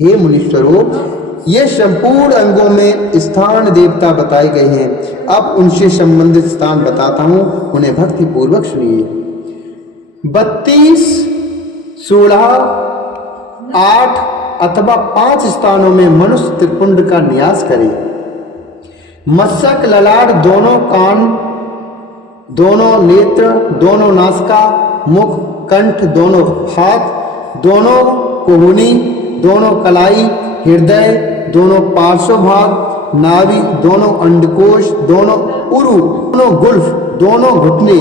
हे मुनीश्वरों, ये संपूर्ण अंगों में स्थान देवता बताए गए हैं। अब उनसे संबंधित स्थान बताता हूँ, उन्हें भक्ति पूर्वक सुनिए। 32, 16, 8 अथवा 5 स्थानों में मनुष्य त्रिपुंड का न्यास करे। मस्तक, ललाट, दोनों कान, दोनों नेत्र, दोनों नासिका, मुख, कंठ, दोनों हाथ, दोनों कोहनी, दोनों कलाई, हृदय, दोनों पार्श्व भाग, नाभि, दोनों अंडकोश, दोनों उरु, दोनों गुल्फ, दोनों घुटने,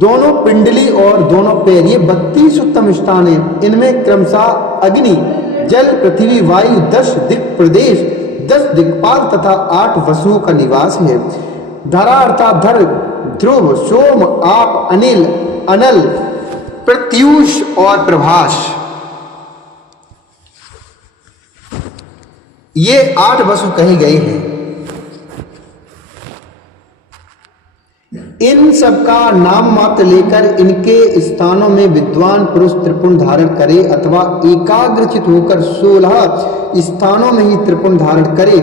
दोनों पिंडली और दोनों पैर, ये 32 उत्तम स्थान हैं। इनमें क्रमशः अग्नि, जल, पृथ्वी, वायु, 10 दिक् प्रदेश, 10 दिक्पाल तथा 8 वसुओं का निवास है। धरा अर्थात धर, ध्रुव, सोम, आप, अनिल, अनल, प्रत्यूष और प्रभास, ये 8 वसु कहे गए हैं। इन सबका नाम मात्र लेकर इनके स्थानों में विद्वान पुरुष त्रिपुंड धारण करे अथवा एकाग्रचित होकर 16 स्थानों में ही त्रिपुंड धारण करे।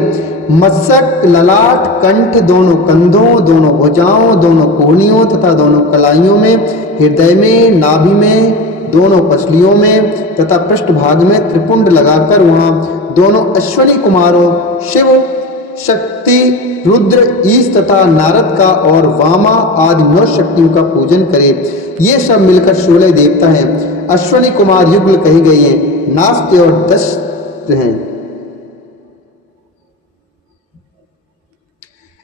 मस्तक, ललाट, कंठ, दोनों कंधों, दोनों भुजाओं, दोनों कोहनियों तथा दोनों कलाइयों में, हृदय में, नाभि में, दोनों पसलियों में तथा पृष्ठ भाग में त्रिपुंड लगाकर वहां दोनों अश्वनी कुमारों शिव, शक्ति, रुद्र, ईश तथा नारद का और वामा आदि 9 शक्तियों का पूजन करे। ये सब मिलकर 16 देवता हैं। अश्वनी कुमार युगल कहे गए हैं, नास्ते और 10 हैं।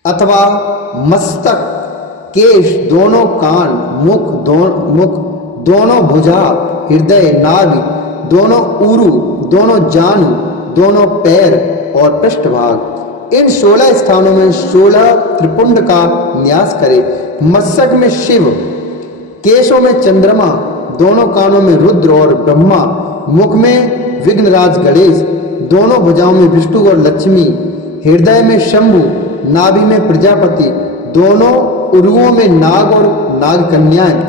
अथवा मस्तक, केश, दोनों कान, मुख, दोनों भुजा, हृदय, नाभि, दोनों उरु, दोनों जानु, दोनों पैर और पृष्ठभाग। इन 16 स्थानों में 16 त्रिपुंड का न्यास करे। मस्तक में शिव, केशों में चंद्रमा, दोनों कानों में रुद्र और ब्रह्मा, मुख में विघ्नराज गणेश, दोनों भुजाओं में विष्णु और लक्ष्मी, हृदय में शंभु, नाभि में प्रजापति, दोनों उरुओं में नाग और नाग कन्याएं,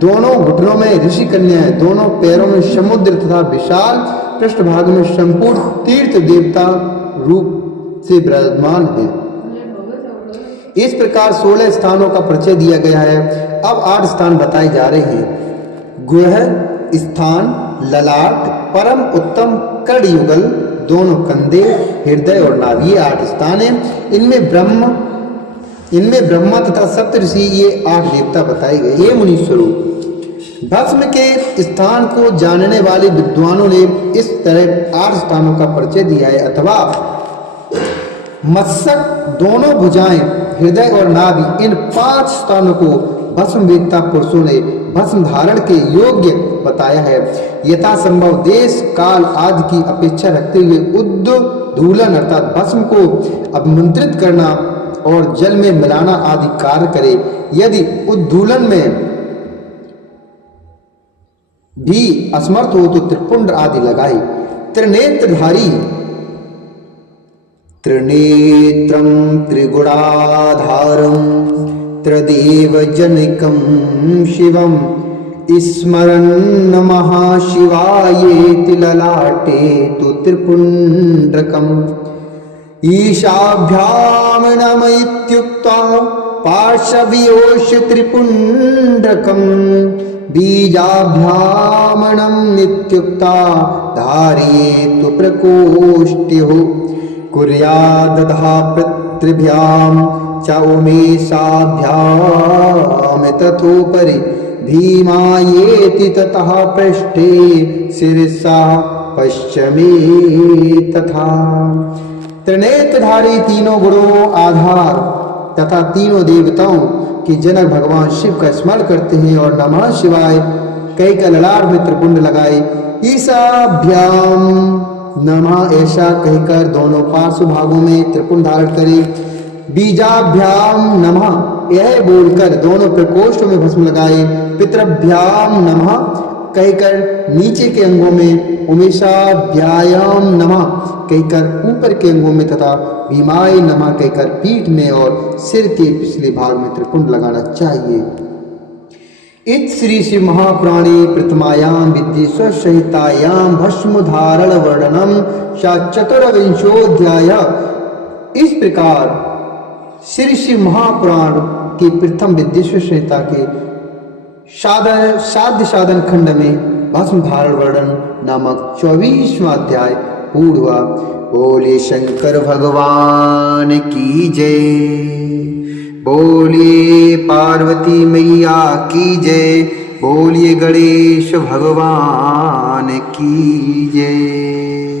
दोनों घुटनों में ऋषि कन्याएं, दोनों पैरों में समुद्र तथा विशाल पृष्ठभाग में संपूर्ण तीर्थ देवता रूप से विराजमान है। इस प्रकार 16 स्थानों का परिचय दिया गया है। अब 8 स्थान बताए जा रहे हैं। गुह स्थान, ललाट, परम उत्तम कड़युगल, दोनों कंधे, हृदय और नाभि, 8 स्थान हैं। इनमें ब्रह्मा तथा सप्तऋषि, ये 8 देवता बताए गए। ये मुनीश्वरों, भस्म के स्थान को जानने वाले विद्वानों ने इस तरह 8 स्थानों का परिचय दिया है। अथवा मस्तक, दोनों भुजाएं, हृदय और नाभि, इन 5 स्थानों को भस्म वेत्ता पुरुषों ने भस्म धारण के योग्य बताया है। यथा संभव देश, काल आदि की अपेक्षा रखते हुए उद्दूलन अर्थात भस्म को अभिमंत्रित करना और जल में मिलाना आदि कार्य करे। यदि उद्दूलन में भी असमर्थ हो तो त्रिपुंड आदि लगाए। त्रिनेत्रधारी, त्रिनेत्रं त्रिगुणाधारं त्रिदेवजनकं शिवं स्मरन् महाशिवायेति ललाटे तु त्रिपुण्ड्रकम्। ईशाभ्यां नम इत्युक्त्वा पार्श्वयोश्च त्रिपुण्ड्रकम्। बीजाभ्यामणं इत्युक्त्वा धारयेतु प्रकोष्ठ्योः। कुर्यादधा पृथ्व्यां च उमेशाभ्यां तथोपरि भीमायेति ततः पृष्ठे शिरसा पश्चिमे तथा। त्रिनेत्रधारी, तीनों गुणों आधार तथा तीनों देवताओं कि जनक भगवान शिव का स्मरण करते हैं और नमः शिवाय कई का ललाट में त्रिपुंड लगाए। ईशाभ्याम नमः ऐसा कहकर दोनों पार्श्व भागों में त्रिपुंड धारण करे। बीजाभ्याम नमः यह बोलकर दोनों प्रकोष्ठों में भस्म लगाए। पितृभ्याम नमः कहकर नीचे के अंगों में, उमेशाभ्याम नमः कहकर ऊपर के अंगों में तथा भीमाय नमः कहकर पीठ में और सिर के पिछले भाग में त्रिपुंड लगाना चाहिए। इत श्री शिव महापुराणे प्रथमायां विद्येश्वर संहितायां भस्मधारण वर्णनम चतुर्विंशोध्याय। इस प्रकार श्री शिव महापुराण के प्रथम विद्येश्वर संहिता के साध्य साधन खंड में भस्म धारण वर्णन नामक 24वां अध्याय पूर्ण हुआ। बोले शंकर भगवान की जय, बोलिए पार्वती मैया की जय, बोलिए गणेश भगवान की जय।